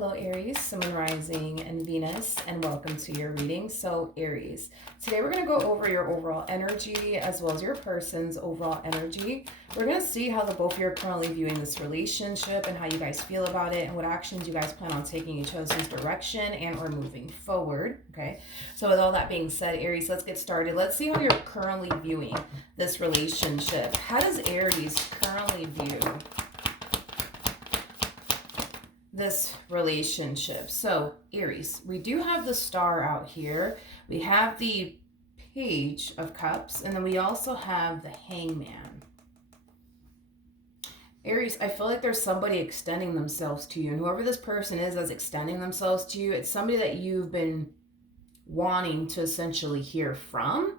Hello Aries, Sun, Rising, and Venus, and welcome to your reading. So Aries, today we're going to go over your overall energy as well as your person's overall energy. We're going to see how the both of you are currently viewing this relationship and how you guys feel about it and what actions you guys plan on taking each other's direction and or moving forward. Okay, so with all that being said, Aries, let's get started. Let's see how you're currently viewing this relationship. How does Aries currently view this relationship? So Aries, we do have the Star out here, we have the Page of Cups, and then we also have the Hangman. Aries, I feel like there's somebody extending themselves to you, and whoever this person is that's extending themselves to you, it's somebody that you've been wanting to essentially hear from.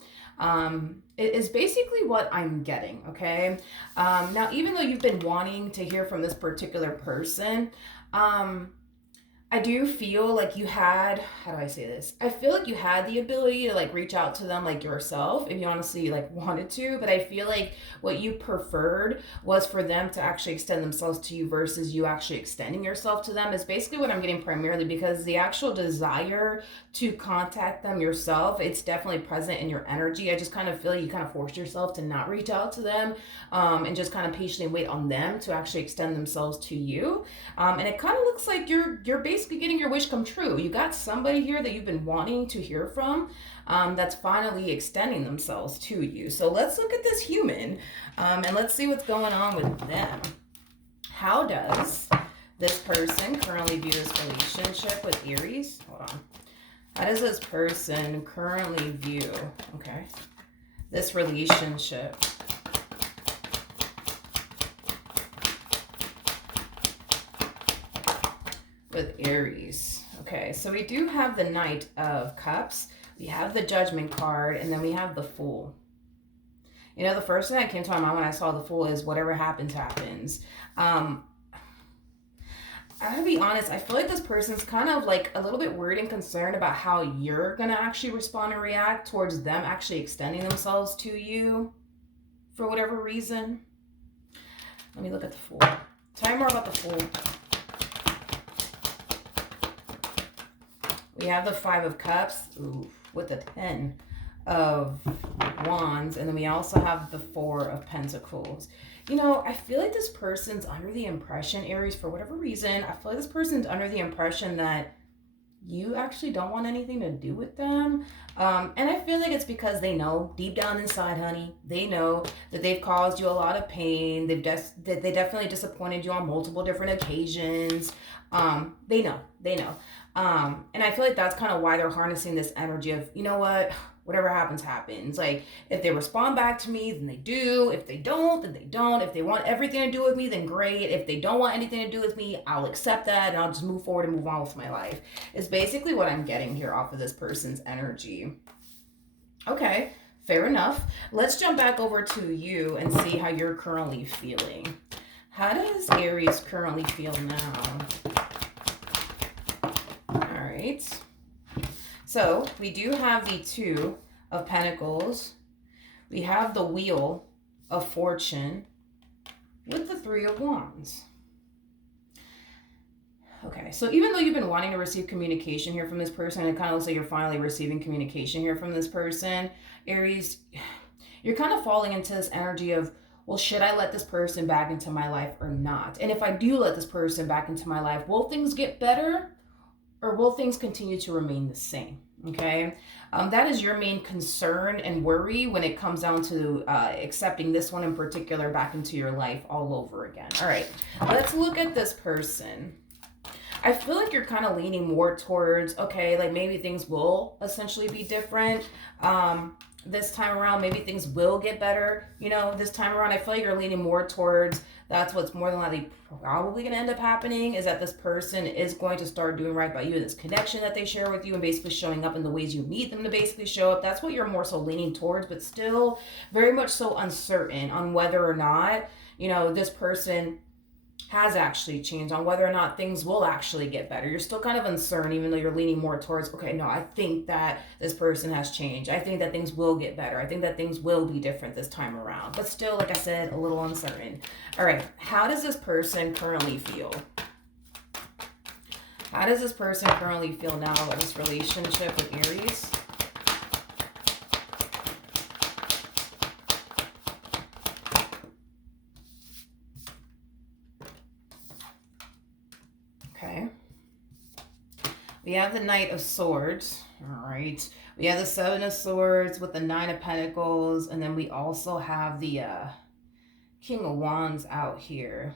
It is basically what I'm getting, okay? Now, even though you've been wanting to hear from this particular person, I do feel like you had, how do I say this? I feel like you had the ability to like reach out to them like yourself if you honestly like wanted to, but I feel like what you preferred was for them to actually extend themselves to you versus you actually extending yourself to them is basically what I'm getting primarily, because the actual desire to contact them yourself, it's definitely present in your energy. I just kind of feel like you kind of forced yourself to not reach out to them and just kind of patiently wait on them to actually extend themselves to you. And it kind of looks like you're basically getting your wish come true. You got somebody here that you've been wanting to hear from that's finally extending themselves to you. So let's look at this human and let's see what's going on with them. How does this person currently view this relationship with Aries? Hold on. How does this person currently view, okay, this relationship with Aries? Okay, so we do have the Knight of Cups, we have the Judgment card, and then we have the Fool. You know, the first thing that came to my mind when I saw the Fool is whatever happens, happens. I gotta be honest, I feel like this person's kind of like a little bit worried and concerned about how you're gonna actually respond and react towards them actually extending themselves to you for whatever reason. Let me look at the Fool. Tell me more about the Fool. We have the Five of Cups, ooh, with the 10 of Wands, and then we also have the Four of Pentacles. You know, I feel like this person's under the impression, Aries, for whatever reason, I feel like this person's under the impression that you actually don't want anything to do with them. And I feel like it's because they know deep down inside, honey, they know that they've caused you a lot of pain. They definitely disappointed you on multiple different occasions. They know. And I feel like that's kind of why they're harnessing this energy of, you know what, whatever happens, happens. Like, if they respond back to me, then they do. If they don't, then they don't. If they want everything to do with me, then great. If they don't want anything to do with me, I'll accept that and I'll just move forward and move on with my life. It's basically what I'm getting here off of this person's energy. Okay, fair enough. Let's jump back over to you and see how you're currently feeling. How does Aries currently feel now? All right. So we do have the Two of Pentacles. We have the Wheel of Fortune with the Three of Wands. Okay, so even though you've been wanting to receive communication here from this person, it kind of looks like you're finally receiving communication here from this person, Aries, you're kind of falling into this energy of, well, should I let this person back into my life or not? And if I do let this person back into my life, will things get better? Or will things continue to remain the same? Okay, that is your main concern and worry when it comes down to accepting this one in particular back into your life all over again. All right, let's look at this person. I feel like you're kind of leaning more towards, okay, like maybe things will essentially be different. This time around, maybe things will get better. You know, this time around, I feel like you're leaning more towards that's what's more than likely probably going to end up happening, is that this person is going to start doing right by you, this connection that they share with you and basically showing up in the ways you need them to basically show up. That's what you're more so leaning towards, but still very much so uncertain on whether or not, you know, this person has actually changed, on whether or not things will actually get better. You're still kind of uncertain, even though you're leaning more towards, okay, no, I think that this person has changed. I think that things will get better. I think that things will be different this time around. But still, like I said, a little uncertain. All right, how does this person currently feel? How does this person currently feel now about this relationship with Aries? Okay. We have the Knight of Swords. All right. We have the Seven of Swords with the Nine of Pentacles. And then we also have the King of Wands out here.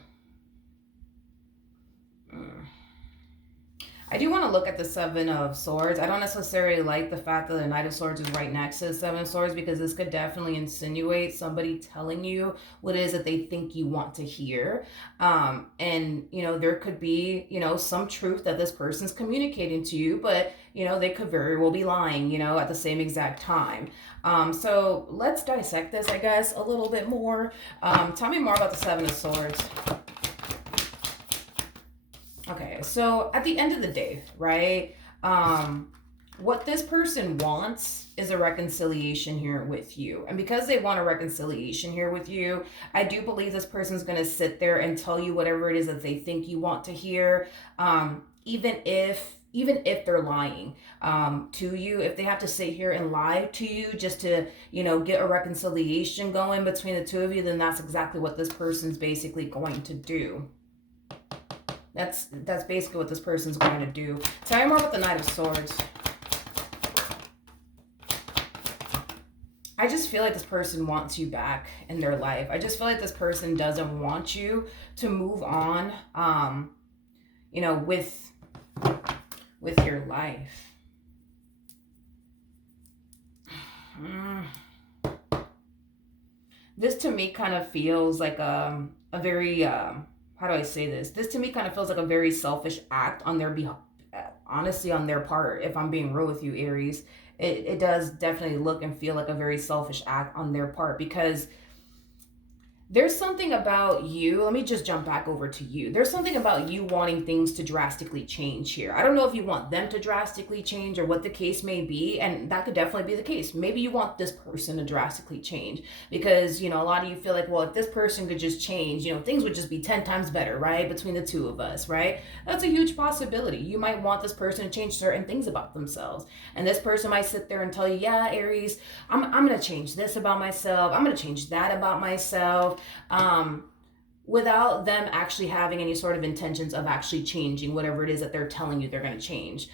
I do want to look at the Seven of Swords. I don't necessarily like the fact that the Knight of Swords is right next to the Seven of Swords, because this could definitely insinuate somebody telling you what it is that they think you want to hear. And, you know, there could be, you know, some truth that this person's communicating to you, but, you know, they could very well be lying, you know, at the same exact time. So let's dissect this, I guess, a little bit more. Tell me more about the Seven of Swords. Okay, so at the end of the day, right? What this person wants is a reconciliation here with you. And because they want a reconciliation here with you, I do believe this person's going to sit there and tell you whatever it is that they think you want to hear, even if they're lying to you. If they have to sit here and lie to you just to, you know, get a reconciliation going between the two of you, then that's exactly what this person's basically going to do. That's basically what this person's going to do. Tell me more about the Knight of Swords. I just feel like this person wants you back in their life. I just feel like this person doesn't want you to move on, you know, with your life. This to me kind of feels like a very how do I say this? This to me kind of feels like a very selfish act on their behalf, honestly, on their part, if I'm being real with you, Aries. It does definitely look and feel like a very selfish act on their part, because there's something about you. Let me just jump back over to you. There's something about you wanting things to drastically change here. I don't know if you want them to drastically change or what the case may be. And that could definitely be the case. Maybe you want this person to drastically change because, you know, a lot of you feel like, well, if this person could just change, you know, things would just be 10 times better, right? Between the two of us, right? That's a huge possibility. You might want this person to change certain things about themselves. And this person might sit there and tell you, yeah, Aries, I'm going to change this about myself. I'm going to change that about myself. Without them actually having any sort of intentions of actually changing whatever it is that they're telling you they're going to change.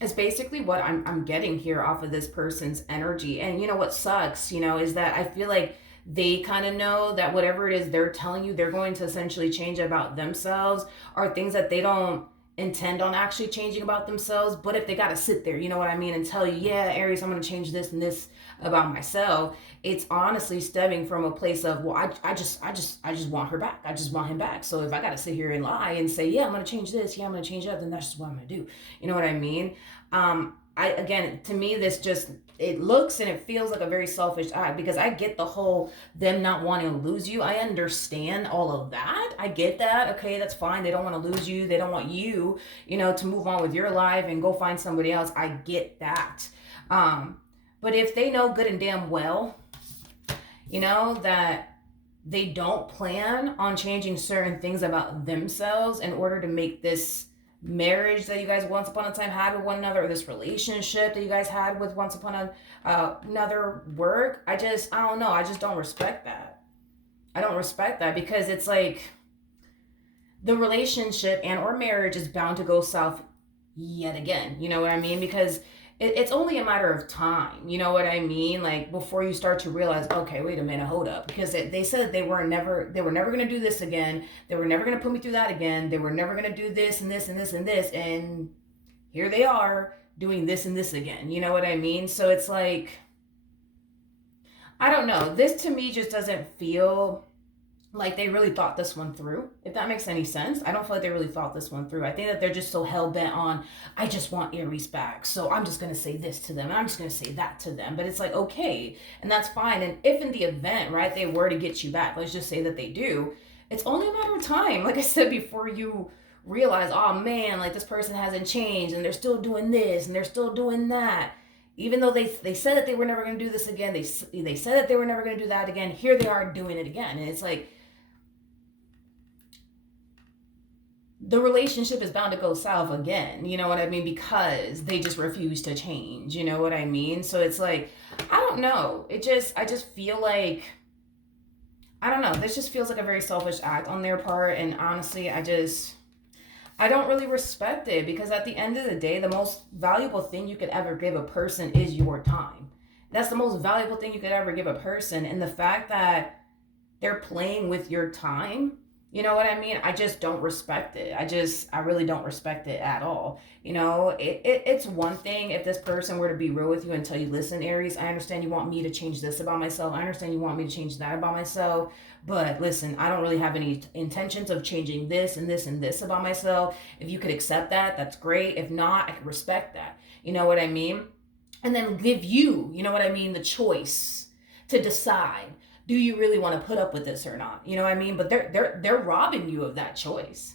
Is basically what I'm getting here off of this person's energy. And you know what sucks, you know, is that I feel like they kind of know that whatever it is they're telling you they're going to essentially change about themselves are things that they don't intend on actually changing about themselves. But if they got to sit there, you know what I mean, and tell you, yeah, Aries, I'm going to change this and this about myself, it's honestly stemming from a place of, well, I just want her back. I just want him back. So if I got to sit here and lie and say, yeah, I'm going to change this, yeah, I'm going to change that, then that's just what I'm going to do. You know what I mean? Again, to me, this just, it looks and it feels like a very selfish act, because I get the whole them not wanting to lose you. I understand all of that. I get that. Okay, that's fine. They don't want to lose you. They don't want you, you know, to move on with your life and go find somebody else. I get that. But if they know good and damn well, you know, that they don't plan on changing certain things about themselves in order to make this marriage that you guys once upon a time had with one another, or this relationship that you guys had with once upon another work, I don't know. I just don't respect that. I don't respect that, because it's like the relationship and or marriage is bound to go south yet again. You know what I mean? Because it's only a matter of time. You know what I mean? Like, before you start to realize, okay, wait a minute, hold up. Because they said they were never going to do this again. They were never going to put me through that again. They were never going to do this and this and this and this. And here they are doing this and this again. You know what I mean? So it's like, I don't know. This to me just doesn't feel like they really thought this one through, if that makes any sense. I don't feel like they really thought this one through. I think that they're just so hell-bent on, I just want Aries back, so I'm just going to say this to them, and I'm just going to say that to them. But it's like, okay, and that's fine. And if in the event, right, they were to get you back, let's just say that they do, it's only a matter of time, like I said, before you realize, oh man, like this person hasn't changed, and they're still doing this, and they're still doing that. Even though they said that they were never going to do this again, they said that they were never going to do that again, here they are doing it again. And it's like, the relationship is bound to go south again. You know what I mean? Because they just refuse to change. You know what I mean? So it's like, I don't know. I just feel like, I don't know. This just feels like a very selfish act on their part. And honestly, I don't really respect it because at the end of the day, the most valuable thing you could ever give a person is your time. That's the most valuable thing you could ever give a person. And the fact that they're playing with your time, you know what I mean? I just don't respect it. I really don't respect it at all. It's one thing if this person were to be real with you and tell you, listen, Aries, I understand you want me to change this about myself. I understand you want me to change that about myself. But listen, I don't really have any intentions of changing this and this and this about myself. If you could accept that, that's great. If not, I can respect that. You know what I mean? And then give you, you know what I mean, the choice to decide, do you really want to put up with this or not? You know what I mean? But they're robbing you of that choice.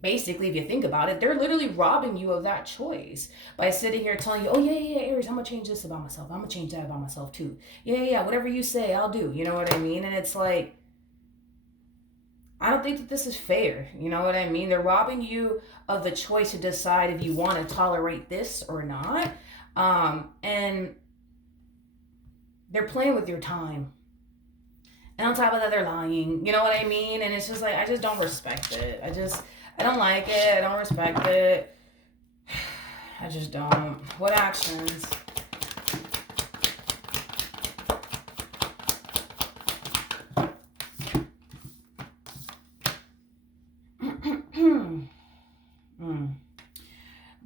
Basically, if you think about it, they're literally robbing you of that choice by sitting here telling you, oh yeah, Aries, I'm gonna change this about myself. I'm gonna change that about myself too. Yeah, whatever you say, I'll do. You know what I mean? And it's like, I don't think that this is fair. You know what I mean? They're robbing you of the choice to decide if you want to tolerate this or not. And they're playing with your time. And on top of that, they're lying. You know what I mean? And it's just like, I just don't respect it. I don't like it. I don't respect it. I just don't. What actions?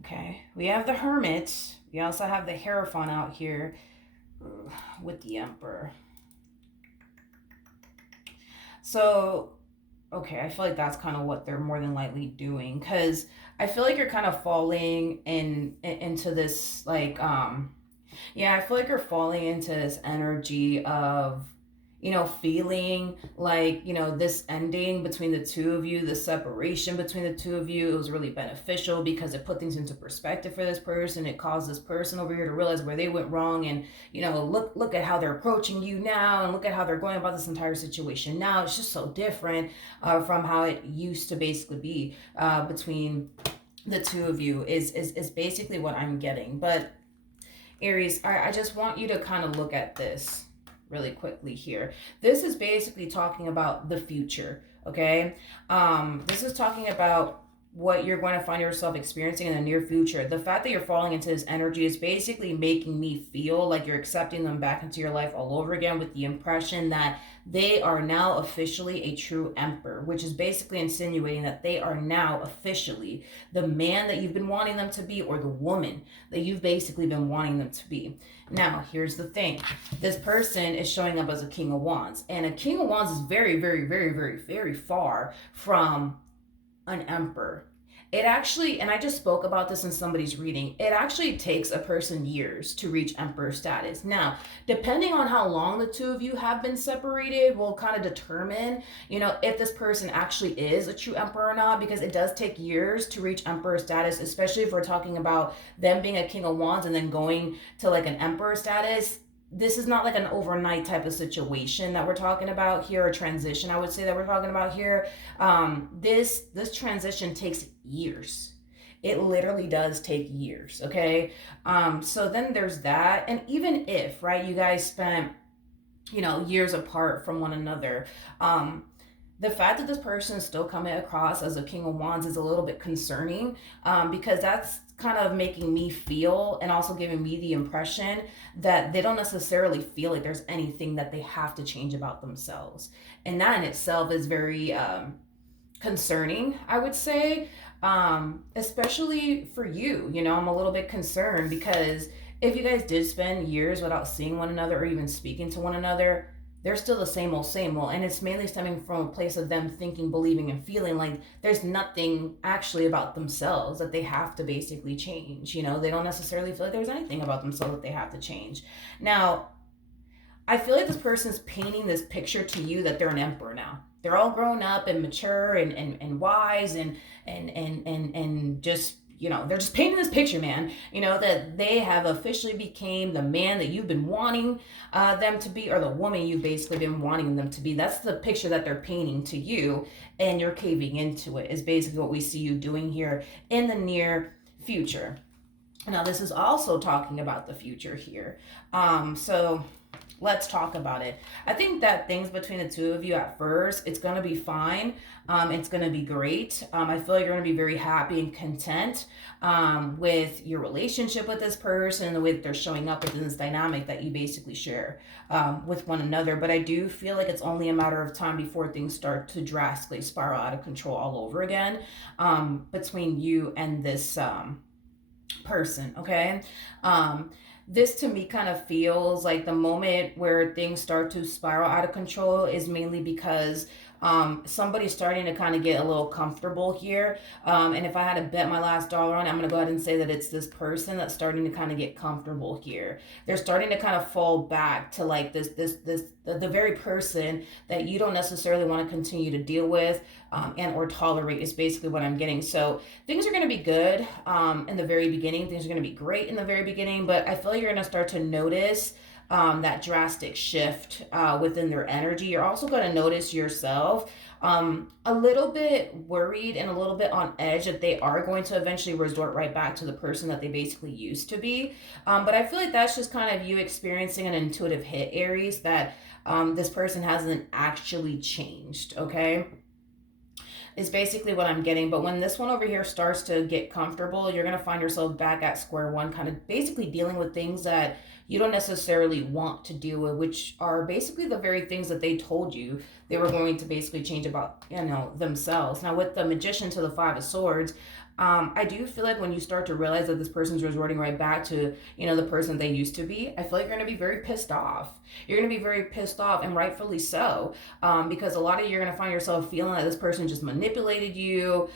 Okay. We have the Hermit. We also have the Hierophant out here with the Emperor. So, okay, I feel like that's kind of what they're more than likely doing because I feel like you're kind of falling into this like yeah, I feel like you're falling into this energy of, feeling like, this ending between the two of you, the separation between the two of you, it was really beneficial because it put things into perspective for this person. It caused this person over here to realize where they went wrong and, look at how they're approaching you now and look at how they're going about this entire situation now. It's just so different from how it used to basically be between the two of you is basically what I'm getting. But Aries, I just want you to kind of look at this really quickly here. This is basically talking about the future, okay? This is talking about what you're going to find yourself experiencing in the near future. The fact that you're falling into this energy is basically making me feel like you're accepting them back into your life all over again with the impression that they are now officially a true emperor, which is basically insinuating that they are now officially the man that you've been wanting them to be or the woman that you've basically been wanting them to be. Now, here's the thing. This person is showing up as a King of Wands, and a King of Wands is very, very, very, very, very far from an emperor. It actually, and I just spoke about this in somebody's reading, it actually takes a person years to reach emperor status. Now, depending on how long the two of you have been separated, will kind of determine, if this person actually is a true emperor or not, because it does take years to reach emperor status, especially if we're talking about them being a King of Wands and then going to like an emperor status. This is not like an overnight type of situation that we're talking about here, or transition I would say that we're talking about here. This transition takes years. It literally does take years. Okay. So then there's that. And even if, right, you guys spent, years apart from one another, the fact that this person is still coming across as a King of Wands is a little bit concerning, because that's kind of making me feel and also giving me the impression that they don't necessarily feel like there's anything that they have to change about themselves. And that in itself is very concerning, I would say, especially for you. I'm a little bit concerned because if you guys did spend years without seeing one another or even speaking to one another, they're still the same old. And it's mainly stemming from a place of them thinking, believing, and feeling like there's nothing actually about themselves that they have to basically change. They don't necessarily feel like there's anything about themselves that they have to change. Now, I feel like this person's painting this picture to you that they're an emperor now. They're all grown up and mature and wise and just they're just painting this picture, man, that they have officially became the man that you've been wanting them to be, or the woman you've basically been wanting them to be. That's the picture that they're painting to you, and you're caving into it, is basically what we see you doing here in the near future. Now, this is also talking about the future here. So let's talk about it. I think that things between the two of you at first, it's going to be fine. It's going to be great. I feel like you're going to be very happy and content with your relationship with this person, the way that they're showing up within this dynamic that you basically share with one another. But I do feel like it's only a matter of time before things start to drastically spiral out of control all over again between you and this person, okay? This to me kind of feels like the moment where things start to spiral out of control is mainly because somebody's starting to kind of get a little comfortable here. And if I had to bet my last dollar on it, I'm going to go ahead and say that it's this person that's starting to kind of get comfortable here. They're starting to kind of fall back to like the very person that you don't necessarily want to continue to deal with and or tolerate is basically what I'm getting. So things are going to be good in the very beginning. Things are going to be great in the very beginning, but I feel like you're going to start to notice that drastic shift within their energy. You're also going to notice yourself a little bit worried and a little bit on edge that they are going to eventually resort right back to the person that they basically used to be. But I feel like that's just kind of you experiencing an intuitive hit, Aries, that this person hasn't actually changed, okay? Is basically what I'm getting. But when this one over here starts to get comfortable, you're going to find yourself back at square one, kind of basically dealing with things that you don't necessarily want to deal with, which are basically the very things that they told you they were going to basically change about, themselves. Now, with the Magician to the Five of Swords, I do feel like when you start to realize that this person's resorting right back to, the person they used to be, I feel like you're going to be very pissed off. You're going to be very pissed off, and rightfully so, because a lot of you're going to find yourself feeling that this person just manipulated you,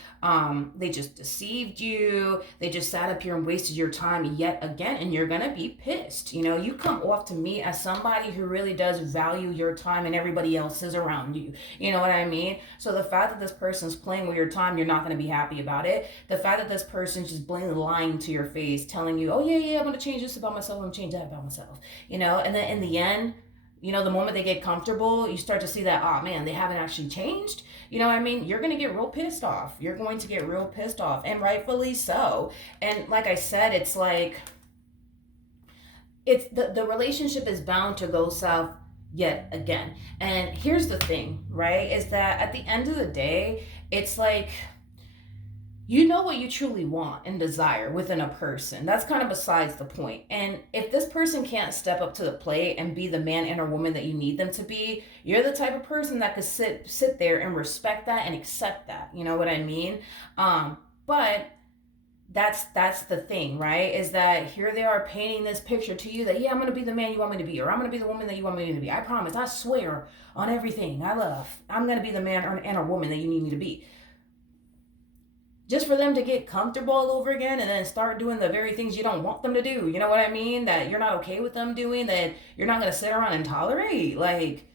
they just deceived you, they just sat up here and wasted your time yet again, and you're going to be pissed. You come off to me as somebody who really does value your time and everybody else's around you. You know what I mean? So the fact that this person's playing with your time, you're not going to be happy about it. The fact that this person's just blatantly lying to your face, telling you, oh yeah, I'm going to change this about myself, I'm going to change that about myself, and then in the end, the moment they get comfortable, you start to see that, oh man, they haven't actually changed. You know what I mean? You're going to get real pissed off. You're going to get real pissed off, and rightfully so. And like I said, it's like, it's the relationship is bound to go south yet again. And here's the thing, right? Is that at the end of the day, it's like, you know what you truly want and desire within a person. That's kind of besides the point. And if this person can't step up to the plate and be the man and or woman that you need them to be, you're the type of person that could sit there and respect that and accept that. You know what I mean? But that's the thing, right? Is that here they are painting this picture to you that, yeah, I'm going to be the man you want me to be, or I'm going to be the woman that you want me to be. I promise, I swear on everything I love, I'm going to be the man and or woman that you need me to be. Just for them to get comfortable all over again and then start doing the very things you don't want them to do. You know what I mean? That you're not okay with them doing, that you're not going to sit around and tolerate. Like,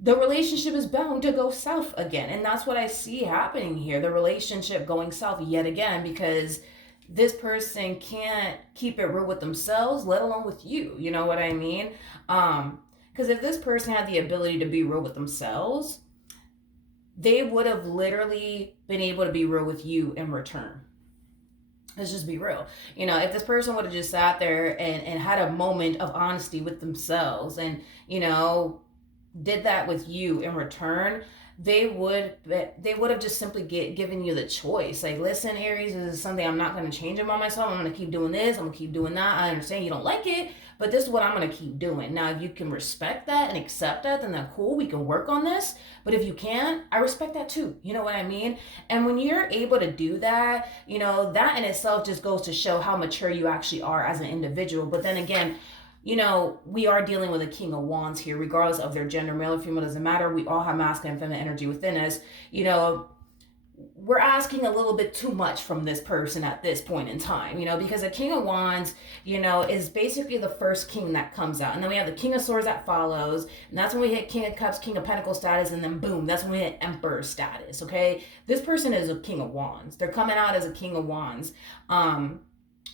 the relationship is bound to go south again. And that's what I see happening here. The relationship going south yet again, because this person can't keep it real with themselves, let alone with you. You know what I mean? Because if this person had the ability to be real with themselves, they would have literally been able to be real with you in return. Let's just be real. If this person would have just sat there and had a moment of honesty with themselves and, did that with you in return, they would have just simply given you the choice. Like, listen, Aries, this is something I'm not going to change about myself. I'm going to keep doing this. I'm going to keep doing that. I understand you don't like it, but this is what I'm going to keep doing. Now, if you can respect that and accept that, then that's cool. We can work on this. But if you can't, I respect that too. You know what I mean? And when you're able to do that, that in itself just goes to show how mature you actually are as an individual. But then again, we are dealing with a King of Wands here, regardless of their gender, male or female, doesn't matter. We all have masculine and feminine energy within us. we're asking a little bit too much from this person at this point in time, because a King of Wands, is basically the first king that comes out. And then we have the King of Swords that follows. And that's when we hit King of Cups, King of Pentacles status. And then boom, that's when we hit Emperor status, okay? This person is a King of Wands. They're coming out as a King of Wands.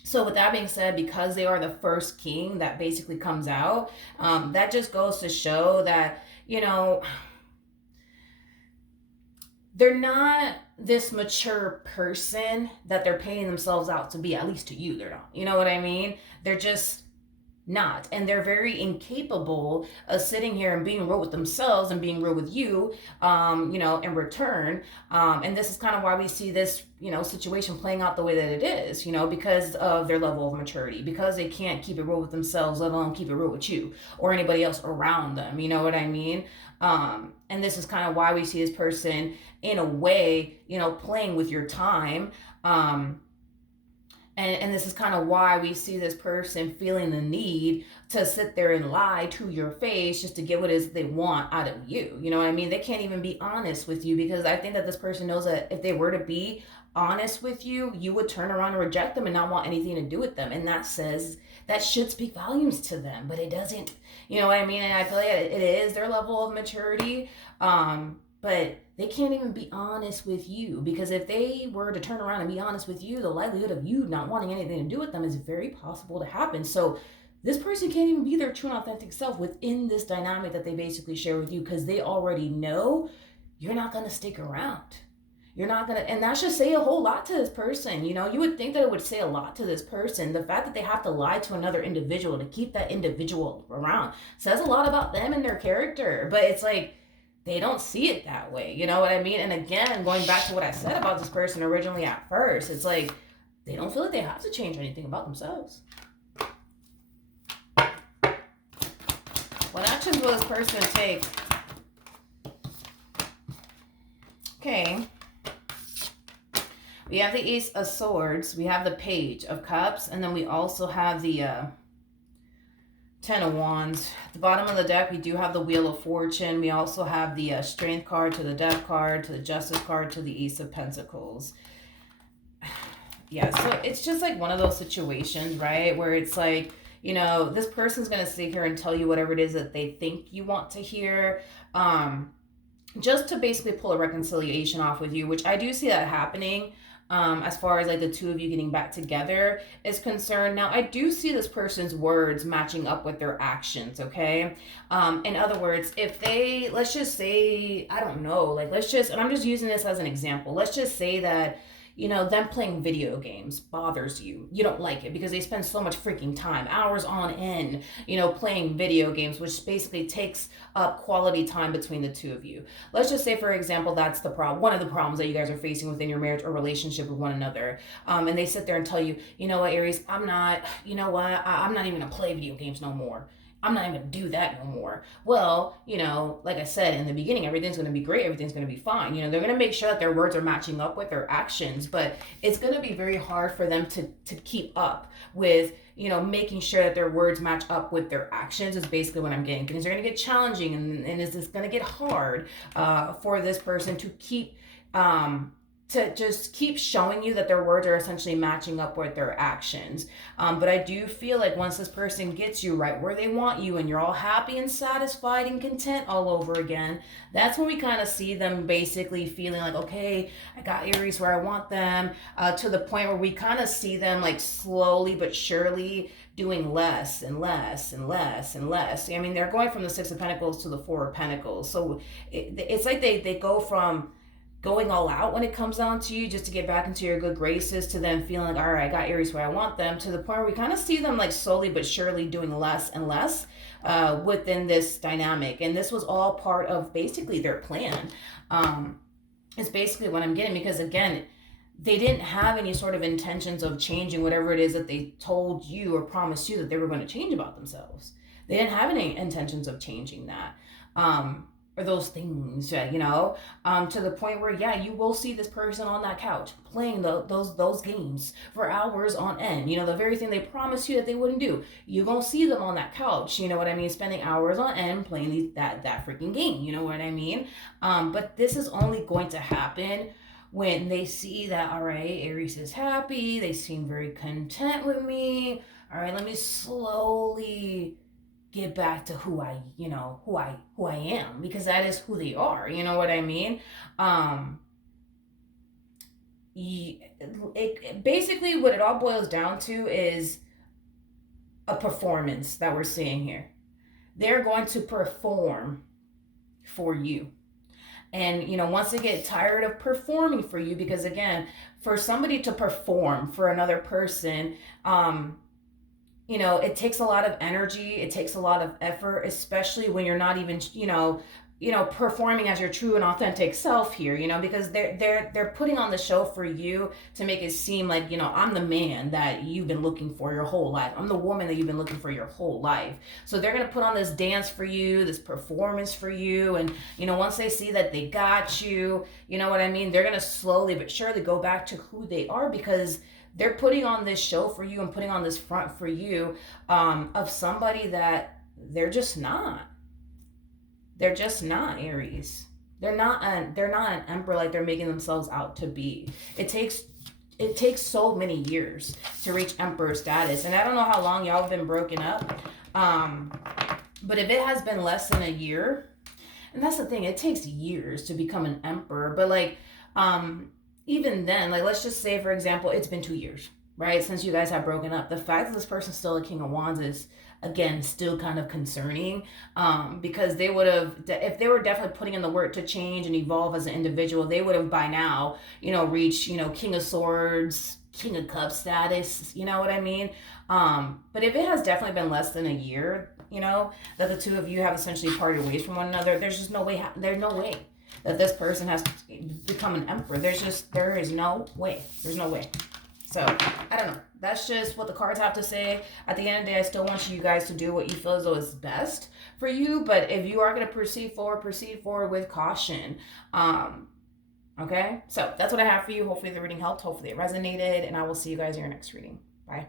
So with that being said, because they are the first king that basically comes out, that just goes to show that, they're not this mature person that they're painting themselves out to be. At least to you, they're not. You know what I mean? They're just not. And they're very incapable of sitting here and being real with themselves and being real with you, in return. And this is kind of why we see this, situation playing out the way that it is, because of their level of maturity, because they can't keep it real with themselves, let alone keep it real with you or anybody else around them. You know what I mean? And this is kind of why we see this person in a way, playing with your time. And this is kind of why we see this person feeling the need to sit there and lie to your face just to get what it is they want out of you. You know what I mean? They can't even be honest with you, because I think that this person knows that if they were to be honest with you, you would turn around and reject them and not want anything to do with them. And that should speak volumes to them, but it doesn't. You know what I mean? And I feel like it is their level of maturity. But they can't even be honest with you, because if they were to turn around and be honest with you, the likelihood of you not wanting anything to do with them is very possible to happen. So this person can't even be their true and authentic self within this dynamic that they basically share with you, because they already know you're not going to stick around. You're not going to, and that should say a whole lot to this person. You would think that it would say a lot to this person. The fact that they have to lie to another individual to keep that individual around says a lot about them and their character. But it's like, they don't see it that way. You know what I mean? And again, going back to what I said about this person originally at first, it's like they don't feel like they have to change anything about themselves. What actions will this person take? Okay. We have the Ace of Swords. We have the Page of Cups. And then we also have the Ten of Wands. At the bottom of the deck, we do have the Wheel of Fortune. We also have the Strength card, to the Death card, to the Justice card, to the Ace of Pentacles. Yeah, so it's just like one of those situations, right? Where it's like, this person's going to sit here and tell you whatever it is that they think you want to hear. Just to basically pull a reconciliation off with you, which I do see that happening. As far as like the two of you getting back together is concerned. Now, I do see this person's words matching up with their actions, okay? In other words, if they, let's just say, I don't know, like and I'm just using this as an example. Let's just say that, them playing video games bothers you. You don't like it because they spend so much freaking time, hours on end, playing video games, which basically takes up quality time between the two of you. Let's just say, for example, that's the problem. One of the problems that you guys are facing within your marriage or relationship with one another. And they sit there and tell you, you know what, Aries, I'm not even going to play video games no more. I'm not even going to do that no more. Well, like I said in the beginning, everything's going to be great. Everything's going to be fine. They're going to make sure that their words are matching up with their actions, but it's going to be very hard for them to keep up with, making sure that their words match up with their actions is basically what I'm getting. Things are going to get challenging, and is this going to get hard for this person to keep, to just keep showing you that their words are essentially matching up with their actions. But I do feel like once this person gets you right where they want you and you're all happy and satisfied and content all over again, that's when we kind of see them basically feeling like, okay, I got Aries where I want them, to the point where we kind of see them like slowly but surely doing less and less and less and less. I mean, they're going from the Six of Pentacles to the Four of Pentacles. So it's like they go from going all out when it comes down to you just to get back into your good graces, to them feeling like, all right, I got Aries where I want them, to the point where we kind of see them like slowly but surely doing less and less within this dynamic. And this was all part of basically their plan. It's basically what I'm getting, because again, they didn't have any sort of intentions of changing whatever it is that they told you or promised you that they were going to change about themselves. They didn't have any intentions of changing that. Or those things, to the point where, yeah, you will see this person on that couch playing those games for hours on end. The very thing they promised you that they wouldn't do. You're going to see them on that couch, you know what I mean, spending hours on end playing that freaking game, you know what I mean? But this is only going to happen when they see that, all right, Aries is happy, they seem very content with me. All right, let me slowly get back to who I am, because that is who they are. You know what I mean? Um, Basically, what it all boils down to is a performance that we're seeing here. They're going to perform for you. And, once they get tired of performing for you, because again, for somebody to perform for another person, it takes a lot of energy, it takes a lot of effort, especially when you're not even, performing as your true and authentic self here, because they're putting on the show for you to make it seem like, I'm the man that you've been looking for your whole life. I'm the woman that you've been looking for your whole life. So they're going to put on this dance for you, this performance for you. And, once they see that they got you, you know what I mean? They're going to slowly but surely go back to who they are, because they're putting on this show for you and putting on this front for you, of somebody that they're just not. They're just not, Aries. They're not an emperor like they're making themselves out to be. It takes so many years to reach emperor status, and I don't know how long y'all have been broken up. Um, but if it has been less than a year, and that's the thing, it takes years to become an emperor. But like, even then, like, let's just say, for example, it's been 2 years, right, since you guys have broken up. The fact that this person's still a king of wands is, again, still kind of concerning, because they would have, if they were definitely putting in the work to change and evolve as an individual, they would have by now, reached, king of swords, king of cups status. You know what I mean? But if it has definitely been less than a year, that the two of you have essentially parted ways from one another, there's just no way, there's no way that this person has become an emperor. There is no way. There's no way. So, I don't know. That's just what the cards have to say. At the end of the day, I still want you guys to do what you feel as though is best for you. But if you are going to proceed forward with caution. Okay? So, that's what I have for you. Hopefully the reading helped. Hopefully it resonated. And I will see you guys in your next reading. Bye.